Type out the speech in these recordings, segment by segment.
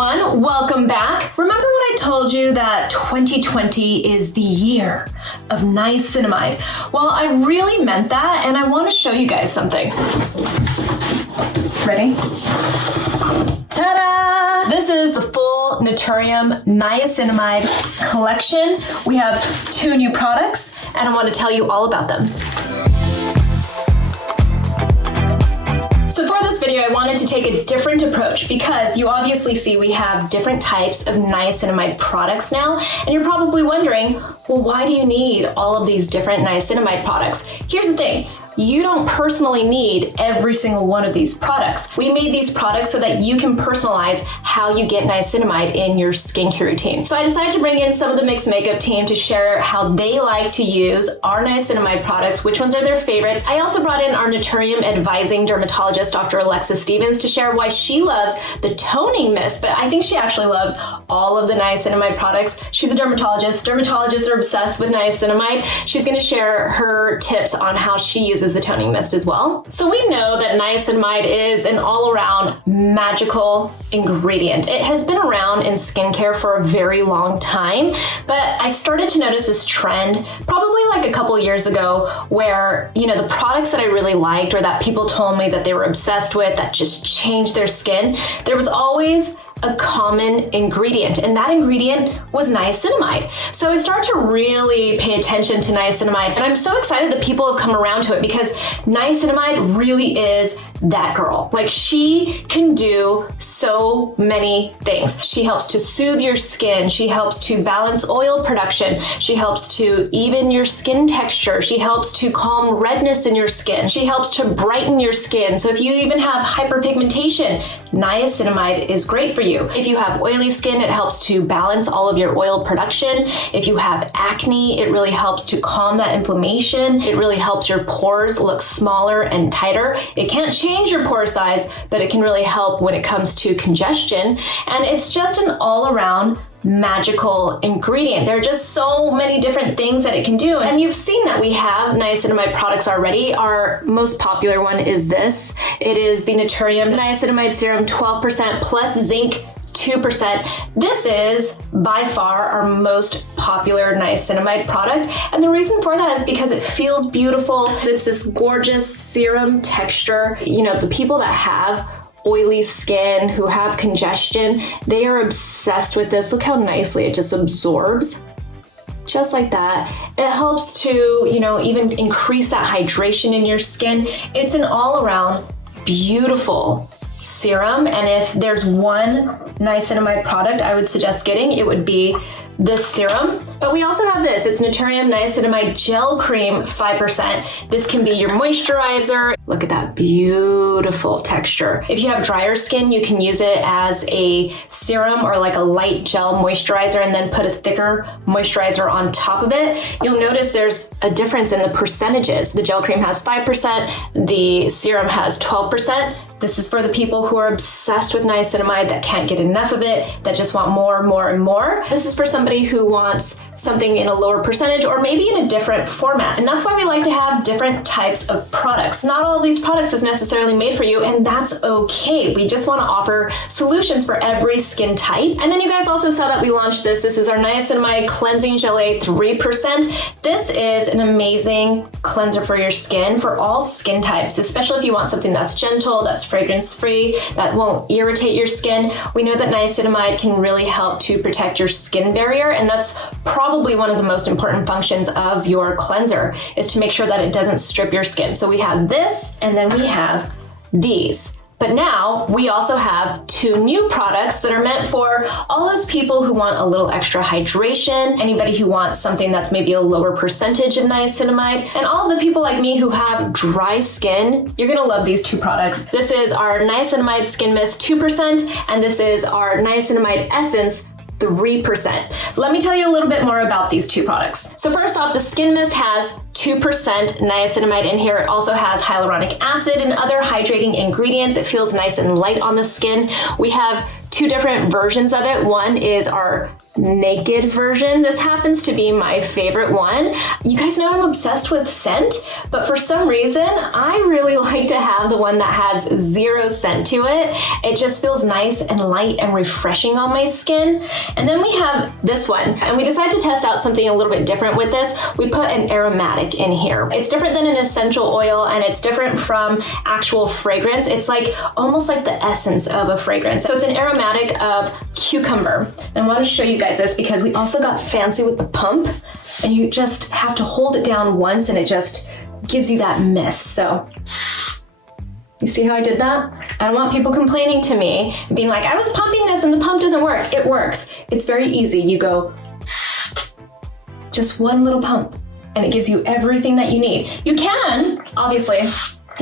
everyone, welcome back. Remember when I told you that 2020 is the year of niacinamide? Well, I really meant that, and I want to show you guys something. Ready? Ta-da! This is the full NATURIUM Niacinamide collection. We have 2 new products, and I want to tell you all about them. So for this video, I wanted to take a different approach because you obviously see we have different types of niacinamide products now, and you're probably wondering, well, why do you need all of these different niacinamide products? Here's the thing. You don't personally need every single one of these products. We made these products so that you can personalize how you get niacinamide in your skincare routine. So I decided to bring in some of the Mixed Makeup team to share how they like to use our niacinamide products, which ones are their favorites. I also brought in our Naturium advising dermatologist, Dr. Alexa Stevens, to share why she loves the toning mist, but I think she actually loves all of the niacinamide products. She's a dermatologist. Dermatologists are obsessed with niacinamide. She's going to share her tips on how she uses the toning mist as well. So we know that niacinamide is an all-around magical ingredient. It has been around in skincare for a very long time, but I started to notice this trend probably like a couple years ago where, the products that I really liked or that people told me that they were obsessed with that just changed their skin, there was always a common ingredient, and that ingredient was niacinamide. So I started to really pay attention to niacinamide, and I'm so excited that people have come around to it because niacinamide really is that girl. Like, she can do so many things. She helps to soothe your skin. She helps to balance oil production. She helps to even your skin texture. She helps to calm redness in your skin. She helps to brighten your skin. So if you even have hyperpigmentation, niacinamide is great for you. If you have oily skin, it helps to balance all of your oil production. If you have acne, it really helps to calm that inflammation. It really helps your pores look smaller and tighter. It can't change your pore size, but it can really help when it comes to congestion. And it's just an all-around magical ingredient. There are just so many different things that it can do. And you've seen that we have niacinamide products already. Our most popular one is this. It is the NATURIUM Niacinamide Serum 12% plus zinc 2%. This is by far our most popular niacinamide product. And the reason for that is because it feels beautiful. It's this gorgeous serum texture. The people that have oily skin, who have congestion, they are obsessed with this. Look how nicely it just absorbs. Just like that. It helps to, even increase that hydration in your skin. It's an all-around beautiful serum, and if there's one niacinamide product I would suggest getting, it would be this serum. But we also have this. It's Naturium Niacinamide Gel Cream 5%. This can be your moisturizer. Look at that beautiful texture. If you have drier skin, you can use it as a serum or like a light gel moisturizer and then put a thicker moisturizer on top of it. You'll notice there's a difference in the percentages. The gel cream has 5%, the serum has 12%. This is for the people who are obsessed with niacinamide, that can't get enough of it, that just want more and more and more. This is for somebody who wants something in a lower percentage or maybe in a different format. And that's why we like to have different types of products. Not all of these products is necessarily made for you, and that's okay. We just want to offer solutions for every skin type. And then you guys also saw that we launched this. This is our Niacinamide Cleansing Gelée 3%. This is an amazing cleanser for your skin for all skin types, especially if you want something that's gentle, that's fragrance-free, that won't irritate your skin. We know that niacinamide can really help to protect your skin barrier, and that's probably one of the most important functions of your cleanser, is to make sure that it doesn't strip your skin. So we have this, and then we have these. But now we also have 2 new products that are meant for all those people who want a little extra hydration, anybody who wants something that's maybe a lower percentage of niacinamide, and all of the people like me who have dry skin. You're gonna love these 2 products. This is our Niacinamide Skin Mist 2%, and this is our Niacinamide Essence 3%. Let me tell you a little bit more about these 2 products. So first off, the Skin Mist has 2% niacinamide in here. It also has hyaluronic acid and other hydrating ingredients. It feels nice and light on the skin. We have two different versions of it. One is our naked version. This happens to be my favorite one. You guys know I'm obsessed with scent, but for some reason, I really like to have the one that has 0 scent to it. It just feels nice and light and refreshing on my skin. And then we have this one, and we decided to test out something a little bit different with this. We put an aromatic in here. It's different than an essential oil, and it's different from actual fragrance. It's like almost like the essence of a fragrance. So it's an aromatic of cucumber. And I want to show you guys this because we also got fancy with the pump, and you just have to hold it down once and it just gives you that mist. So you see how I did that? I don't want people complaining to me and being like, I was pumping this and the pump doesn't work. It works. It's very easy. You go just one little pump and it gives you everything that you need. You can obviously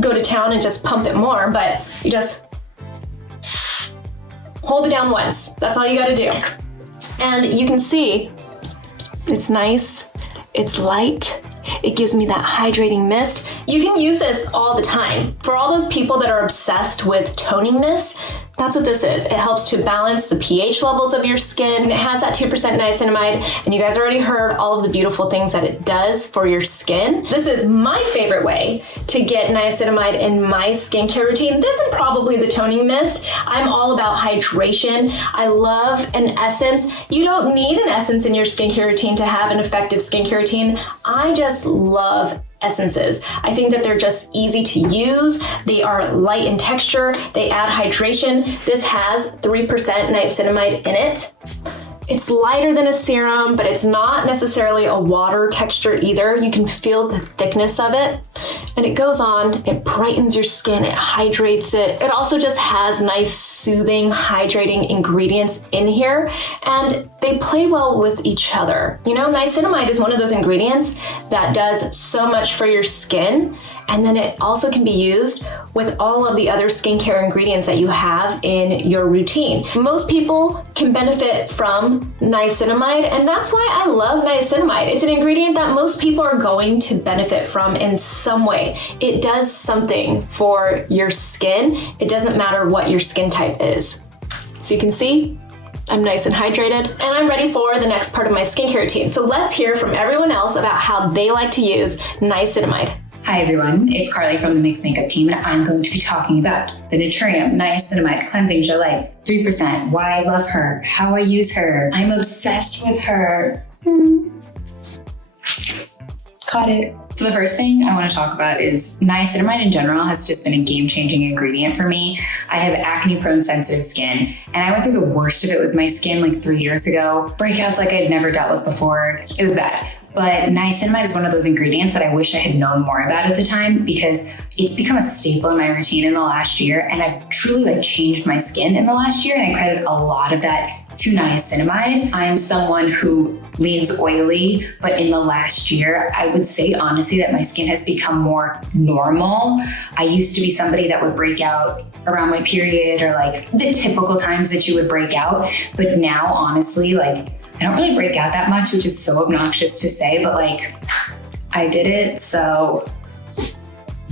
go to town and just pump it more, but you just hold it down once. That's all you gotta do. And you can see it's nice, it's light, it gives me that hydrating mist. You can use this all the time. For all those people that are obsessed with toning mists, that's what this is. It helps to balance the pH levels of your skin. And it has that 2% niacinamide, and you guys already heard all of the beautiful things that it does for your skin. This is my favorite way to get niacinamide in my skincare routine. This and probably the toning mist. I'm all about hydration. I love an essence. You don't need an essence in your skincare routine to have an effective skincare routine. I just love essences. I think that they're just easy to use. They are light in texture. They add hydration. This has 3% niacinamide in it. It's lighter than a serum, but it's not necessarily a water texture either. You can feel the thickness of it. And it goes on, it brightens your skin, it hydrates it. It also just has nice, soothing, hydrating ingredients in here. And they play well with each other. You know, niacinamide is one of those ingredients that does so much for your skin. And then it also can be used with all of the other skincare ingredients that you have in your routine. Most people can benefit from niacinamide, and that's why I love niacinamide. It's an ingredient that most people are going to benefit from in some way. It does something for your skin. It doesn't matter what your skin type is. So you can see, I'm nice and hydrated, and I'm ready for the next part of my skincare routine. So let's hear from everyone else about how they like to use niacinamide. Hi everyone, it's Carly from the Mix Makeup team, and I'm going to be talking about the NATURIUM Niacinamide Cleansing Gelée 3%, why I love her, how I use her. I'm obsessed with her. Caught it. So the first thing I want to talk about is niacinamide in general has just been a game-changing ingredient for me. I have acne-prone sensitive skin, and I went through the worst of it with my skin like 3 years ago. Breakouts like I'd never dealt with before. It was bad. But niacinamide is one of those ingredients that I wish I had known more about at the time, because it's become a staple in my routine in the last year, and I've truly changed my skin in the last year, and I credit a lot of that to niacinamide. I am someone who leans oily, but in the last year, I would say honestly that my skin has become more normal. I used to be somebody that would break out around my period or the typical times that you would break out, but now honestly, I don't really break out that much, which is so obnoxious to say, but I did it, so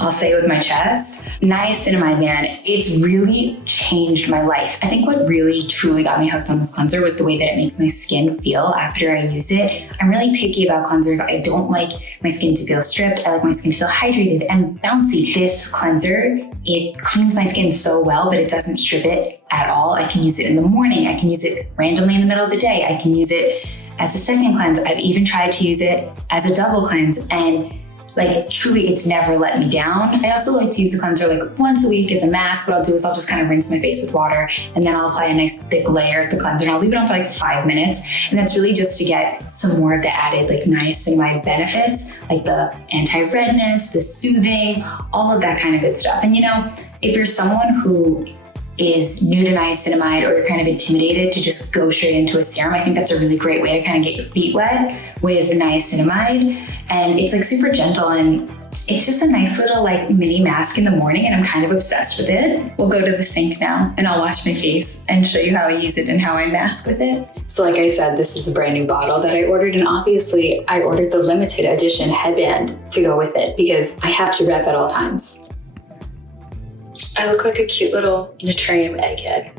I'll say it with my chest. Niacinamide, man, it's really changed my life. I think what really truly got me hooked on this cleanser was the way that it makes my skin feel after I use it. I'm really picky about cleansers. I don't like my skin to feel stripped. I like my skin to feel hydrated and bouncy. This cleanser, it cleans my skin so well, but it doesn't strip it at all. I can use it in the morning. I can use it randomly in the middle of the day. I can use it as a second cleanse. I've even tried to use it as a double cleanse, and truly, it's never let me down. I also like to use the cleanser once a week as a mask. What I'll do is I'll just kind of rinse my face with water, and then I'll apply a nice thick layer of the cleanser, and I'll leave it on for 5 minutes. And that's really just to get some more of the added niacinamide benefits, like the anti-redness, the soothing, all of that kind of good stuff. And if you're someone who is new to niacinamide, or you're kind of intimidated to just go straight into a serum, I think that's a really great way to kind of get your feet wet with niacinamide. And it's super gentle, and it's just a nice little mini mask in the morning, and I'm kind of obsessed with it. We'll go to the sink now and I'll wash my face and show you how I use it and how I mask with it. So like I said, this is a brand new bottle that I ordered, and obviously I ordered the limited edition headband to go with it because I have to rep at all times. I look like a cute little NATURIUM egghead.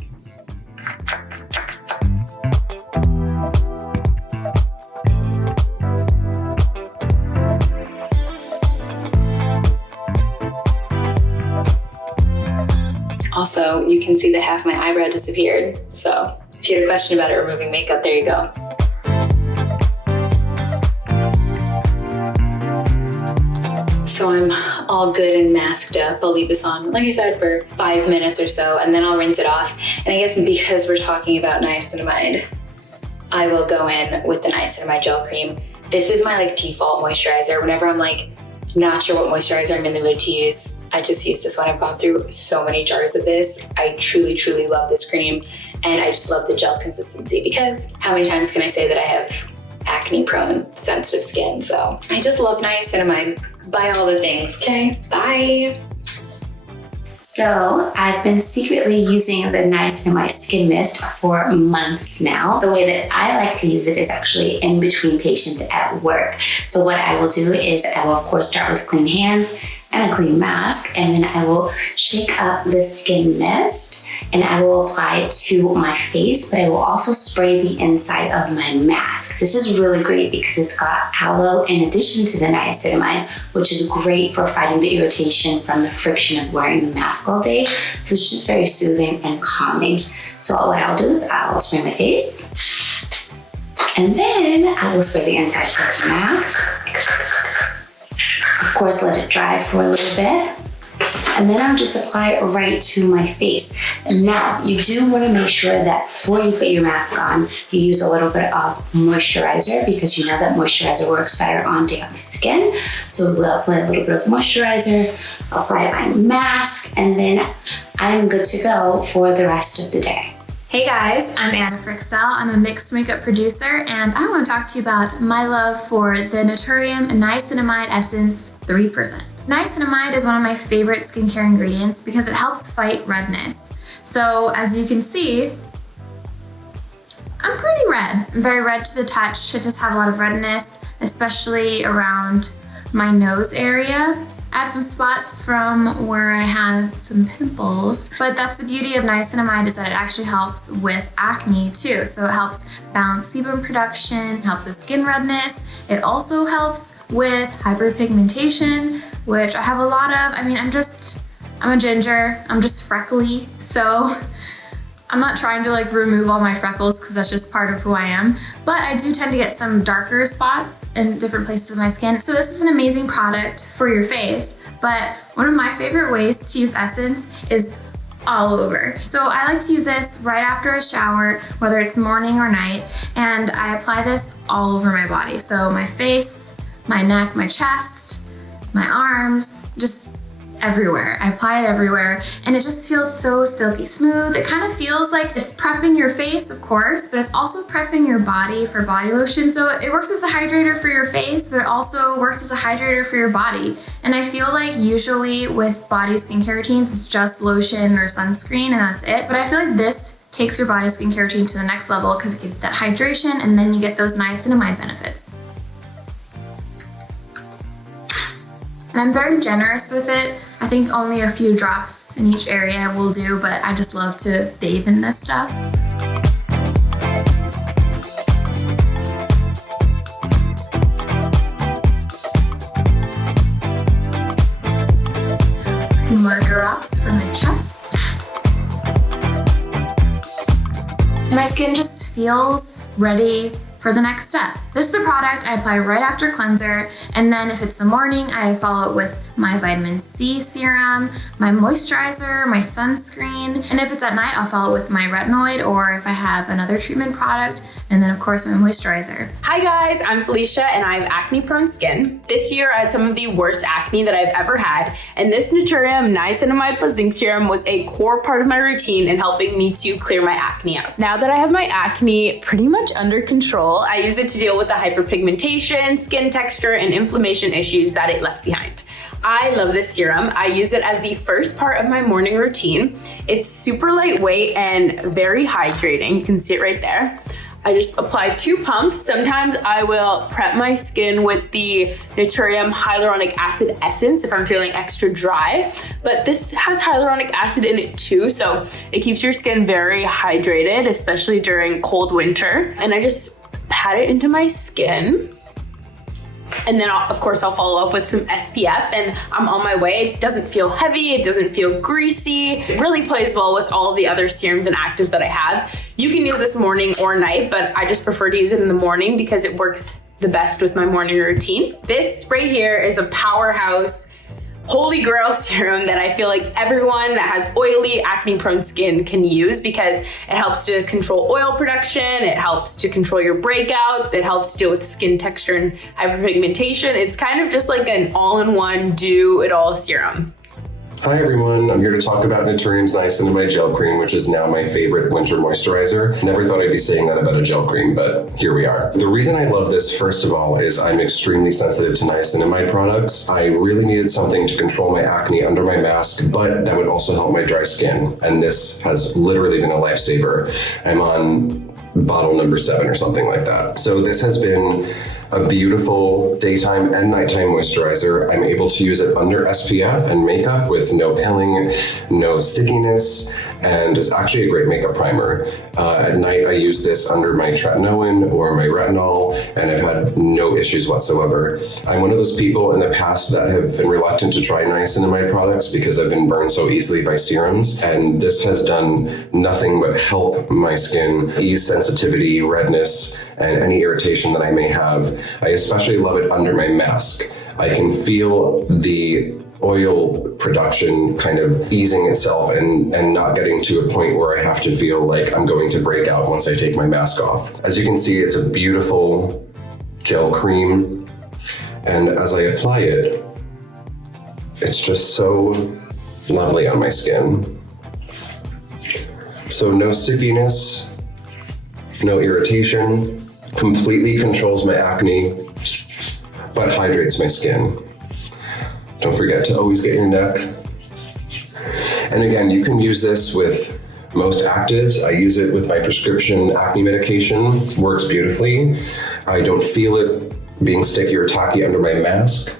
Also, you can see that half my eyebrow disappeared. So if you had a question about it removing makeup, there you go. So I'm all good and masked up. I'll leave this on, like I said, for 5 minutes or so, and then I'll rinse it off. And I guess because we're talking about niacinamide, I will go in with the niacinamide gel cream. This is my default moisturizer. Whenever I'm not sure what moisturizer I'm in the mood to use, I just use this one. I've gone through so many jars of this. I truly, truly love this cream. And I just love the gel consistency, because how many times can I say that I have acne prone sensitive skin? So I just love niacinamide. Buy all the things, okay? Bye. So I've been secretly using the Niacinamide Skin Mist for months now. The way that I like to use it is actually in between patients at work. So what I will do is I will of course start with clean hands and a clean mask, and then I will shake up the skin mist and I will apply it to my face, but I will also spray the inside of my mask. This is really great because it's got aloe in addition to the niacinamide, which is great for fighting the irritation from the friction of wearing the mask all day. So it's just very soothing and calming. So what I'll do is I'll spray my face, and then I will spray the inside of the mask. Of course, let it dry for a little bit. And then I'll just apply it right to my face. And now, you do want to make sure that before you put your mask on, you use a little bit of moisturizer, because you know that moisturizer works better on damp skin. So we'll apply a little bit of moisturizer, apply my mask, and then I'm good to go for the rest of the day. Hey guys, I'm Anna Frixell. I'm a mixed makeup producer, and I want to talk to you about my love for the NATURIUM Niacinamide Essence 3%. Niacinamide is one of my favorite skincare ingredients because it helps fight redness. So as you can see, I'm pretty red. I'm very red to the touch. I just have a lot of redness, especially around my nose area. I have some spots from where I had some pimples, but that's the beauty of niacinamide, is that it actually helps with acne too. So it helps balance sebum production, helps with skin redness. It also helps with hyperpigmentation, which I have a lot of. I mean, I'm a ginger, I'm just freckly, so I'm not trying to remove all my freckles because that's just part of who I am, but I do tend to get some darker spots in different places of my skin. So this is an amazing product for your face, but one of my favorite ways to use Essence is all over. So I like to use this right after a shower, whether it's morning or night, and I apply this all over my body. So my face, my neck, my chest, my arms, just everywhere. I apply it everywhere, and it just feels so silky smooth. It kind of feels like it's prepping your face, of course, but it's also prepping your body for body lotion. So it works as a hydrator for your face, but it also works as a hydrator for your body. And I feel like usually with body skincare routines, it's just lotion or sunscreen and that's it. But I feel like this takes your body skincare routine to the next level because it gives that hydration, and then you get those niacinamide benefits. And I'm very generous with it. I think only a few drops in each area will do, but I just love to bathe in this stuff. A few more drops for my chest. My skin just feels ready for the next step. This is the product I apply right after cleanser, and then if it's the morning, I follow it with my vitamin C serum, my moisturizer, my sunscreen, and if it's at night, I'll follow it with my retinoid, or if I have another treatment product, and then of course my moisturizer. Hi guys, I'm Phelisha and I have acne prone skin. This year I had some of the worst acne that I've ever had, and this NATURIUM Niacinamide plus Zinc Serum was a core part of my routine in helping me to clear my acne out. Now that I have my acne pretty much under control, I use it to deal with the hyperpigmentation, skin texture, and inflammation issues that it left behind. I love this serum. I use it as the first part of my morning routine. It's super lightweight and very hydrating. You can see it right there. I just apply 2 pumps. Sometimes I will prep my skin with the NATURIUM Hyaluronic Acid Essence if I'm feeling extra dry, but this has hyaluronic acid in it too, so it keeps your skin very hydrated, especially during cold winter. And I just pat it into my skin. And then of course I'll follow up with some SPF and I'm on my way. It doesn't feel heavy, it doesn't feel greasy. It really plays well with all of the other serums and actives that I have. You can use this morning or night, but I just prefer to use it in the morning because it works the best with my morning routine. This right here is a powerhouse holy grail serum that I feel like everyone that has oily, acne-prone skin can use because it helps to control oil production, it helps to control your breakouts, it helps to deal with skin texture and hyperpigmentation. It's kind of just like an all-in-one do-it-all serum. Hi everyone, I'm here to talk about Naturium's Niacinamide Gel Cream, which is now my favorite winter moisturizer. Never thought I'd be saying that about a gel cream, but here we are. The reason I love this, first of all, is I'm extremely sensitive to niacinamide products. I really needed something to control my acne under my mask, but that would also help my dry skin. And this has literally been a lifesaver. I'm on bottle number 7 or something like that. So this has been a beautiful daytime and nighttime moisturizer. I'm able to use it under SPF and makeup with no pilling, no stickiness, and it's actually a great makeup primer. At night, I use this under my tretinoin or my retinol, and I've had no issues whatsoever. I'm one of those people in the past that have been reluctant to try niacinamide products because I've been burned so easily by serums, and this has done nothing but help my skin ease sensitivity, redness, and any irritation that I may have. I especially love it under my mask. I can feel the oil production kind of easing itself and not getting to a point where I have to feel like I'm going to break out once I take my mask off. As you can see, it's a beautiful gel cream, and as I apply it, it's just so lovely on my skin. So no stickiness, no irritation, completely controls my acne, but hydrates my skin. Don't forget to always get your neck. And again, you can use this with most actives. I use it with my prescription acne medication. Works beautifully. I don't feel it being sticky or tacky under my mask.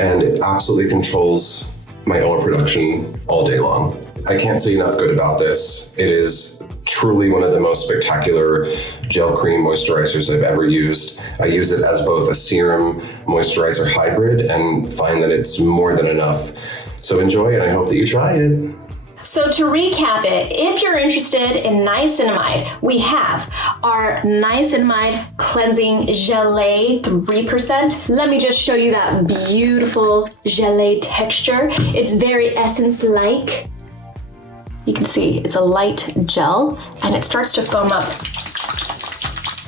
And it absolutely controls my oil production all day long. I can't say enough good about this. It is truly one of the most spectacular gel cream moisturizers I've ever used. I use it as both a serum moisturizer hybrid and find that it's more than enough. So enjoy, and I hope that you try it. So to recap it, if you're interested in niacinamide, we have our Niacinamide Cleansing Gelée 3%. Let me just show you that beautiful gelée texture. It's very essence-like. You can see it's a light gel and it starts to foam up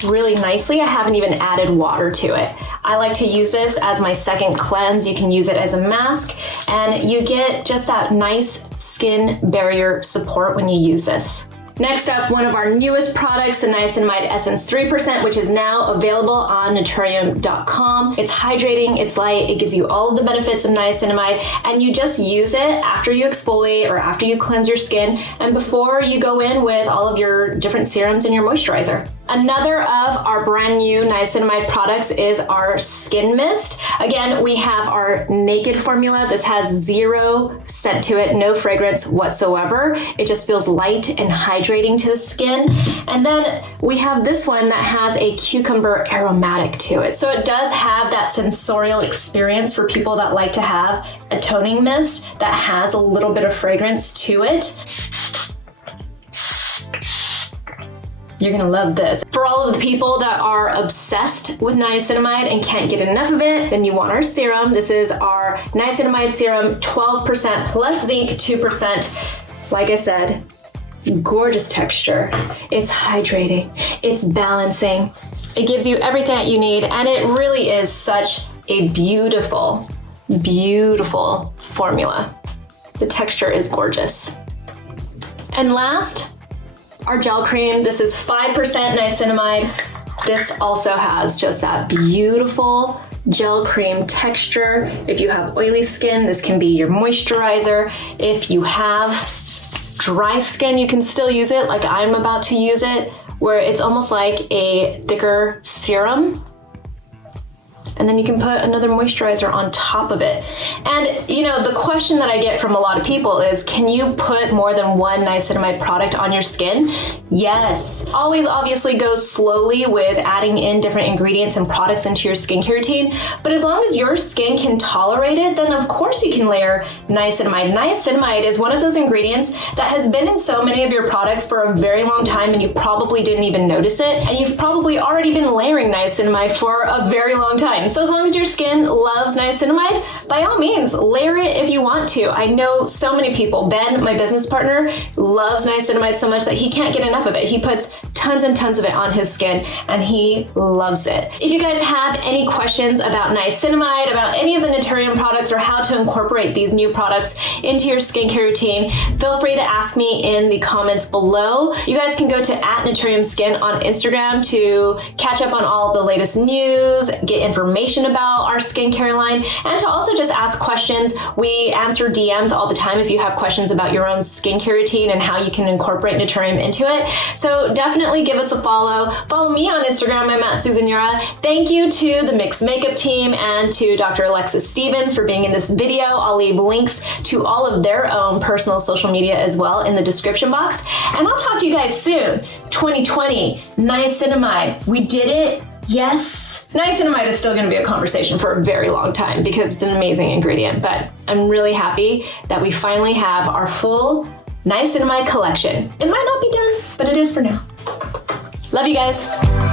really nicely. I haven't even added water to it. I like to use this as my second cleanse. You can use it as a mask and you get just that nice skin barrier support when you use this. Next up, one of our newest products, the Niacinamide Essence 3%, which is now available on naturium.com. It's hydrating, it's light, it gives you all of the benefits of niacinamide, and you just use it after you exfoliate or after you cleanse your skin and before you go in with all of your different serums and your moisturizer. Another of our brand new niacinamide products is our Skin Mist. Again, we have our Naked formula. This has 0 scent to it, no fragrance whatsoever. It just feels light and hydrating to the skin. And then we have this one that has a cucumber aromatic to it. So it does have that sensorial experience for people that like to have a toning mist that has a little bit of fragrance to it. You're gonna love this. For all of the people that are obsessed with niacinamide and can't get enough of it, then you want our serum. This is our niacinamide serum, 12% plus zinc, 2%. Like I said, gorgeous texture. It's hydrating, it's balancing. It gives you everything that you need, and it really is such a beautiful, beautiful formula. The texture is gorgeous. And last, our gel cream. This is 5% niacinamide. This also has just that beautiful gel cream texture. If you have oily skin, this can be your moisturizer. If you have dry skin, you can still use it like I'm about to use it, where it's almost like a thicker serum. and then you can put another moisturizer on top of it. And you know, the question that I get from a lot of people is, can you put more than one niacinamide product on your skin? Yes. Always obviously go slowly with adding in different ingredients and products into your skincare routine, but as long as your skin can tolerate it, then of course you can layer niacinamide. Niacinamide is one of those ingredients that has been in so many of your products for a very long time, and you probably didn't even notice it, and you've probably already been layering niacinamide for a very long time. So as long as your skin loves niacinamide, by all means, layer it if you want to. I know so many people. Ben, my business partner, loves niacinamide so much that he can't get enough of it. He puts tons and tons of it on his skin, and he loves it. If you guys have any questions about niacinamide, about any of the Naturium products, or how to incorporate these new products into your skincare routine, feel free to ask me in the comments below. You guys can go to @NaturiumSkin on Instagram to catch up on all of the latest news, get information about our skincare line, and to also just ask questions. We answer DMs all the time if you have questions about your own skincare routine and how you can incorporate Naturium into it. So definitely give us a follow. Follow me on Instagram. I'm @SusanYura. Thank you to the Mixed Makeup team and to Dr. Alexis Stevens for being in this video. I'll leave links to all of their own personal social media as well in the description box. And I'll talk to you guys soon. 2020, niacinamide. We did it. Yes. Niacinamide is still going to be a conversation for a very long time because it's an amazing ingredient, but I'm really happy that we finally have our full niacinamide collection. It might not be done, but it is for now. Love you guys.